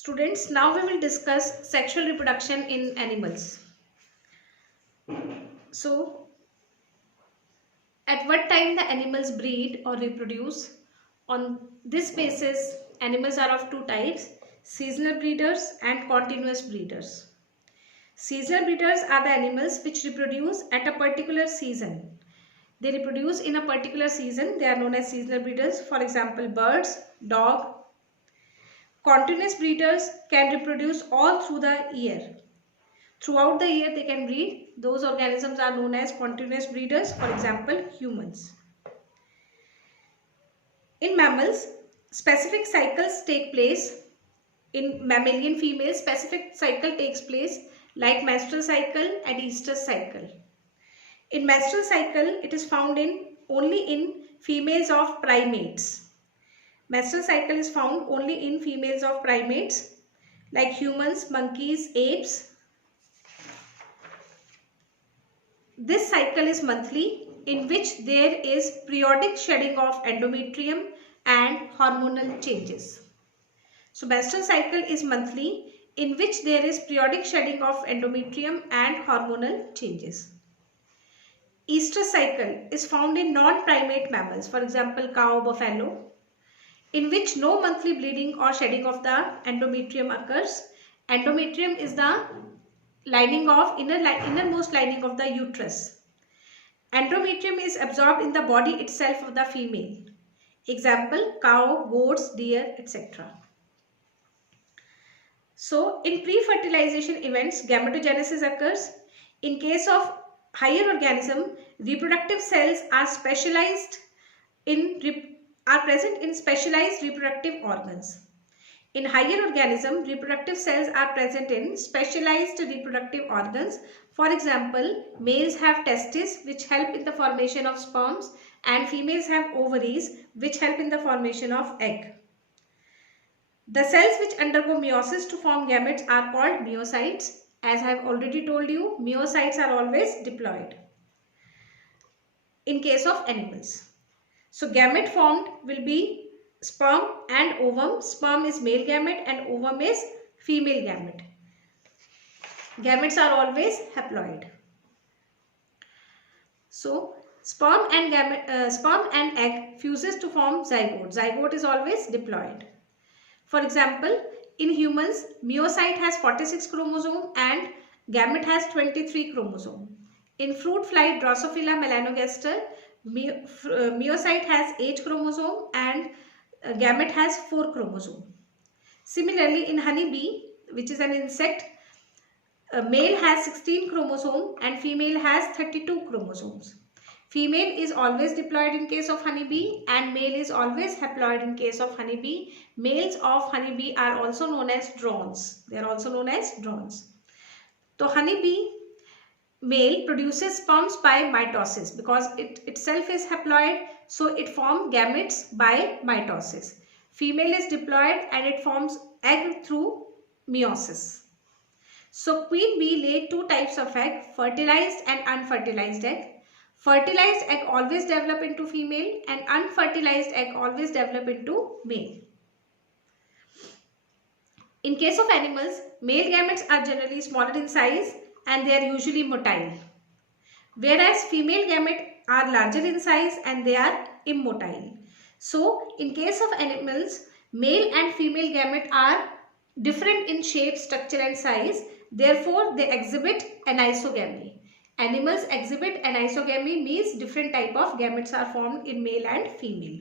Students, now we will discuss sexual reproduction in animals. So, at what time the animals breed or reproduce? On this basis, animals are of two types, seasonal breeders and continuous breeders. Seasonal breeders are the animals which reproduce at a particular season. They reproduce in a particular season. They are known as seasonal breeders. For example, birds, dog. Continuous breeders can reproduce all through the year. Throughout the year they can breed. Those organisms are known as continuous breeders. For example, humans. In mammals, specific cycles take place. In mammalian females, specific cycle takes place like menstrual cycle and estrous cycle. In menstrual cycle, it is found only in females of primates. Menstrual cycle is found only in females of primates like humans, monkeys, apes. This cycle is monthly, in which there is periodic shedding of endometrium and hormonal changes. So menstrual cycle is monthly, in which there is periodic shedding of endometrium and hormonal changes. Estrous cycle is found in non-primate mammals, for example cow, buffalo, in which no monthly bleeding or shedding of the endometrium occurs. Endometrium is the innermost lining of the uterus. Endometrium is absorbed in the body itself of the female. Example, cow, goats, deer, etc. So, in pre-fertilization events, gametogenesis occurs. In case of higher organism, reproductive cells are present in specialized reproductive organs. In higher organism, reproductive cells are present in specialized reproductive organs. For example, males have testes which help in the formation of sperms, and females have ovaries which help in the formation of egg. The cells which undergo meiosis to form gametes are called myocytes. As I have already told you, myocytes are always diploid in case of animals. So gamete formed will be sperm and ovum. Sperm is male gamete and ovum is female gamete. Gametes are always haploid. So sperm and egg fuses to form zygote. Zygote is always diploid. For example, in humans, myocyte has 46 chromosome and gamete has 23 chromosome. In fruit fly Drosophila melanogaster, myocyte has 8 chromosome and gamete has 4 chromosome. Similarly, in honeybee, which is an insect, male has 16 chromosome and female has 32 chromosomes. Female is always diploid in case of honeybee and male is always haploid in case of honeybee. Males of honeybee are also known as drones. They are also known as drones. So honeybee male produces sperms by mitosis because it itself is haploid, so it forms gametes by mitosis. Female is diploid and it forms egg through meiosis. So queen bee lay two types of egg, fertilized and unfertilized egg. Fertilized egg always develop into female and unfertilized egg always develop into male. In case of animals, male gametes are generally smaller in size and they are usually motile, whereas female gametes are larger in size and they are immotile. So, in case of animals, male and female gametes are different in shape, structure and size. Therefore, they exhibit anisogamy. Animals exhibit anisogamy means different type of gametes are formed in male and female.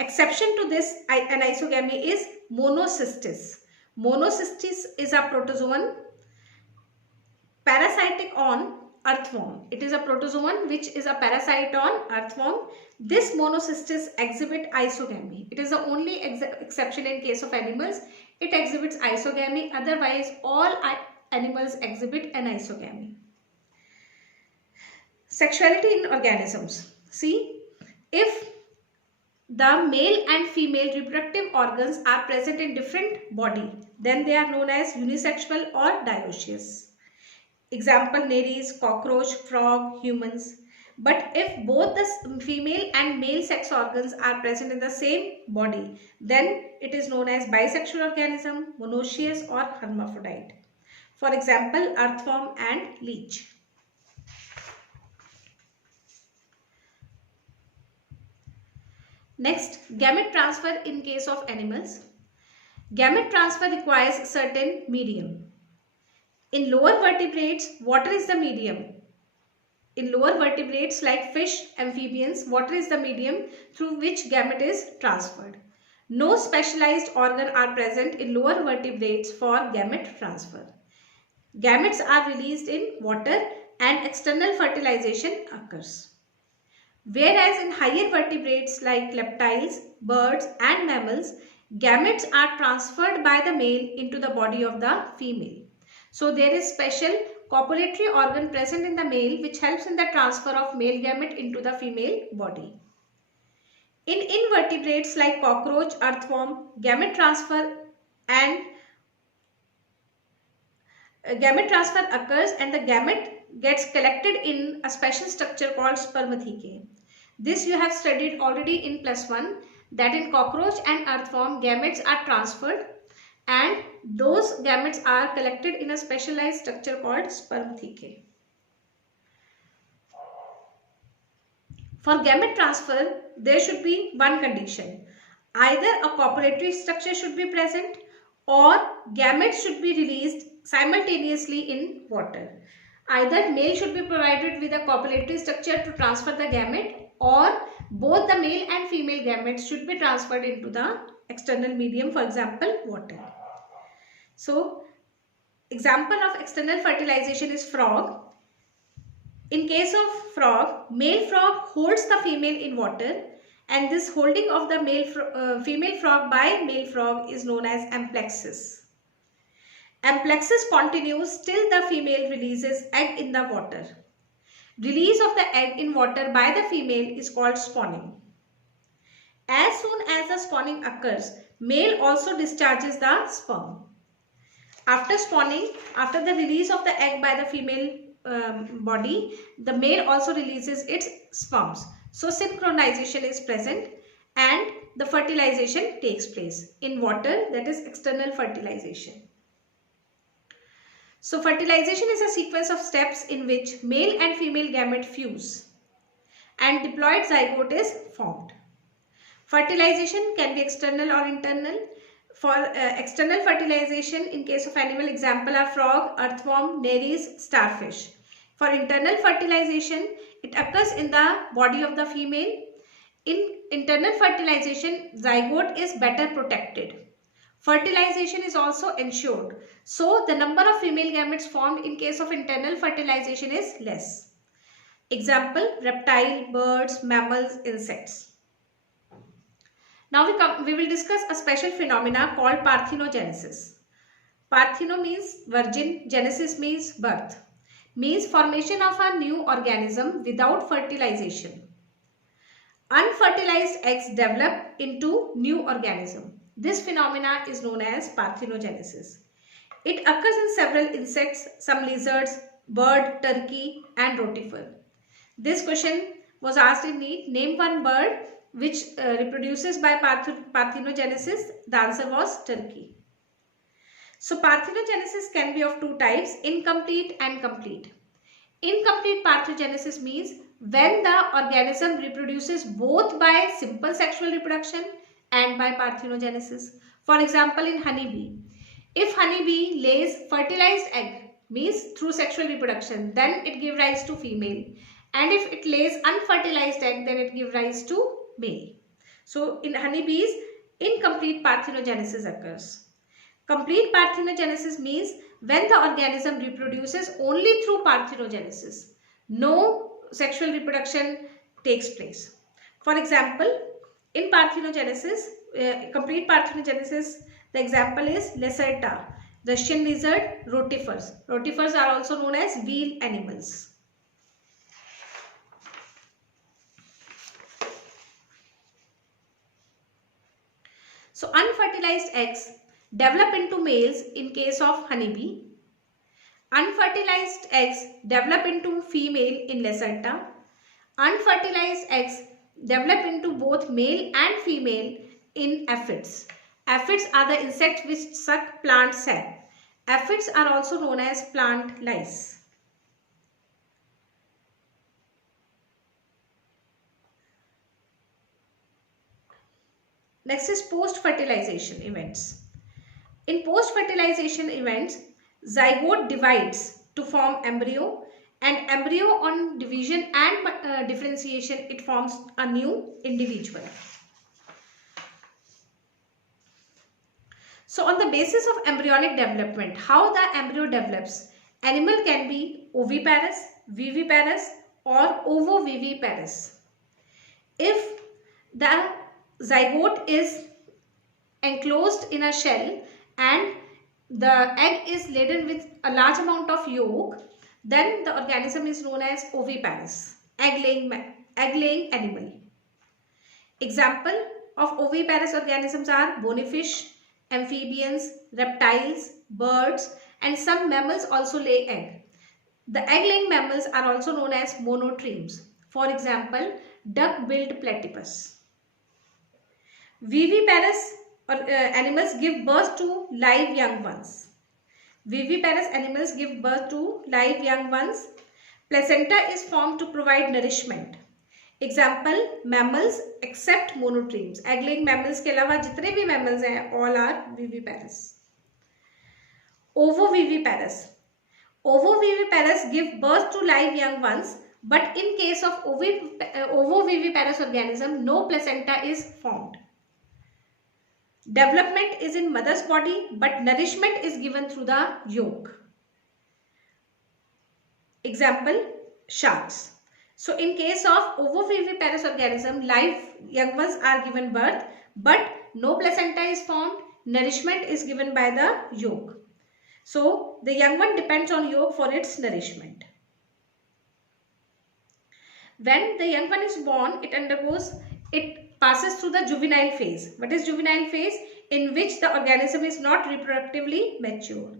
Exception to this anisogamy is monocystis. Monocystis is a protozoan parasitic on earthworm. It is a protozoan which is a parasite on earthworm. This monocystis exhibit isogamy. It is the only exception in case of animals. It exhibits isogamy. Otherwise, all animals exhibit anisogamy. Sexuality in organisms. See, if the male and female reproductive organs are present in different body, then they are known as unisexual or dioecious. Example, nares, cockroach, frog, humans. But if both the female and male sex organs are present in the same body, then it is known as bisexual organism, monoecious or hermaphrodite. For example, earthworm and leech. Next, gamete transfer in case of animals. Gamete transfer requires certain medium. In lower vertebrates, water is the medium. In lower vertebrates like fish, amphibians, water is the medium through which gamete is transferred. No specialized organ are present in lower vertebrates for gamete transfer. Gametes are released in water and external fertilization occurs. Whereas in higher vertebrates like reptiles, birds and mammals, gametes are transferred by the male into the body of the female. So there is special copulatory organ present in the male which helps in the transfer of male gamete into the female body. In invertebrates like cockroach, earthworm, gamete transfer occurs and the gamete gets collected in a special structure called spermathecae. This you have studied already in +1, that in cockroach and earthworm gametes are transferred and those gametes are collected in a specialized structure called spermathecae. For gamete transfer, there should be one condition. Either a copulatory structure should be present or gametes should be released simultaneously in water. Either male should be provided with a copulatory structure to transfer the gamete, or both the male and female gametes should be transferred into the external medium, for example, water. So, example of external fertilization is frog. In case of frog, male frog holds the female in water, and this holding of the female frog by male frog is known as amplexus. Amplexus continues till the female releases egg in the water. Release of the egg in water by the female is called spawning. As soon as the spawning occurs, male also discharges the sperm. After spawning, after the release of the egg by the female body, the male also releases its sperms. So synchronization is present and the fertilization takes place in water, that is external fertilization. So fertilization is a sequence of steps in which male and female gamete fuse and diploid zygote is formed. Fertilization can be external or internal. For external fertilization, in case of animal, example are frog, earthworm, nares, starfish. For internal fertilization, it occurs in the body of the female. In internal fertilization, zygote is better protected. Fertilization is also ensured. So, the number of female gametes formed in case of internal fertilization is less. Example, reptile, birds, mammals, insects. Now we will discuss a special phenomena called parthenogenesis. Partheno means virgin, genesis means birth. Means formation of a new organism without fertilization. Unfertilized eggs develop into new organism. This phenomena is known as parthenogenesis. It occurs in several insects, some lizards, bird, turkey and rotifer. This question was asked in NEET. Name one bird which reproduces by parthenogenesis. The answer was turkey. So parthenogenesis can be of two types, incomplete and complete. Incomplete parthenogenesis means when the organism reproduces both by simple sexual reproduction and by parthenogenesis. For example, in honeybee, if honeybee lays fertilized egg, means through sexual reproduction, then it gives rise to female, and if it lays unfertilized egg, then it gives rise to male. So in honeybees, incomplete parthenogenesis occurs. Complete parthenogenesis means when the organism reproduces only through parthenogenesis, no sexual reproduction takes place. For example, in parthenogenesis, complete parthenogenesis, the example is Lacerta, Russian lizard, rotifers. Rotifers are also known as wheel animals. So unfertilized eggs develop into males in case of honeybee. Unfertilized eggs develop into female in Lacerta. Unfertilized eggs develop into both male and female in aphids. Aphids are the insects which suck plant sap. Aphids are also known as plant lice. Next is post-fertilization events. In post-fertilization events, zygote divides to form embryo, and embryo on division and differentiation, it forms a new individual. So on the basis of embryonic development, how the embryo develops, animal can be oviparous, viviparous or ovoviviparous. If the zygote is enclosed in a shell and the egg is laden with a large amount of yolk, then the organism is known as oviparous, egg-laying animal. Example of oviparous organisms are bony fish, amphibians, reptiles, birds, and some mammals also lay egg. The egg-laying mammals are also known as monotremes. For example, duck-billed platypus. Viviparous animals give birth to live young ones. Viviparous animals give birth to live young ones. Placenta is formed to provide nourishment. Example, mammals except monotremes. Egg-laying mammals के अलावा जितने भी mammals हैं, all are viviparous. Ovoviviparous. Ovoviviparous give birth to live young ones, but in case of ovoviviparous organism, no placenta is formed. Development is in mother's body, but nourishment is given through the yolk. Example, sharks. So in case of ovoviviparous organism, live young ones are given birth, but no placenta is formed. Nourishment is given by the yolk. So the young one depends on yolk for its nourishment. When the young one is born, it passes through the juvenile phase. What is juvenile phase? In which the organism is not reproductively mature.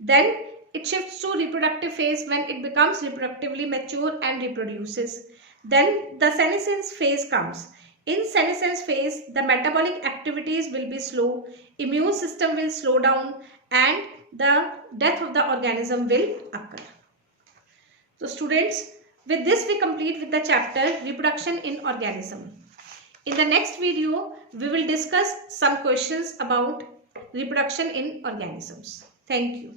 Then it shifts to reproductive phase when it becomes reproductively mature and reproduces. Then the senescence phase comes. In senescence phase, the metabolic activities will be slow, immune system will slow down, and the death of the organism will occur. So students, with this we complete with the chapter Reproduction in Organism. In the next video, we will discuss some questions about reproduction in organisms. Thank you.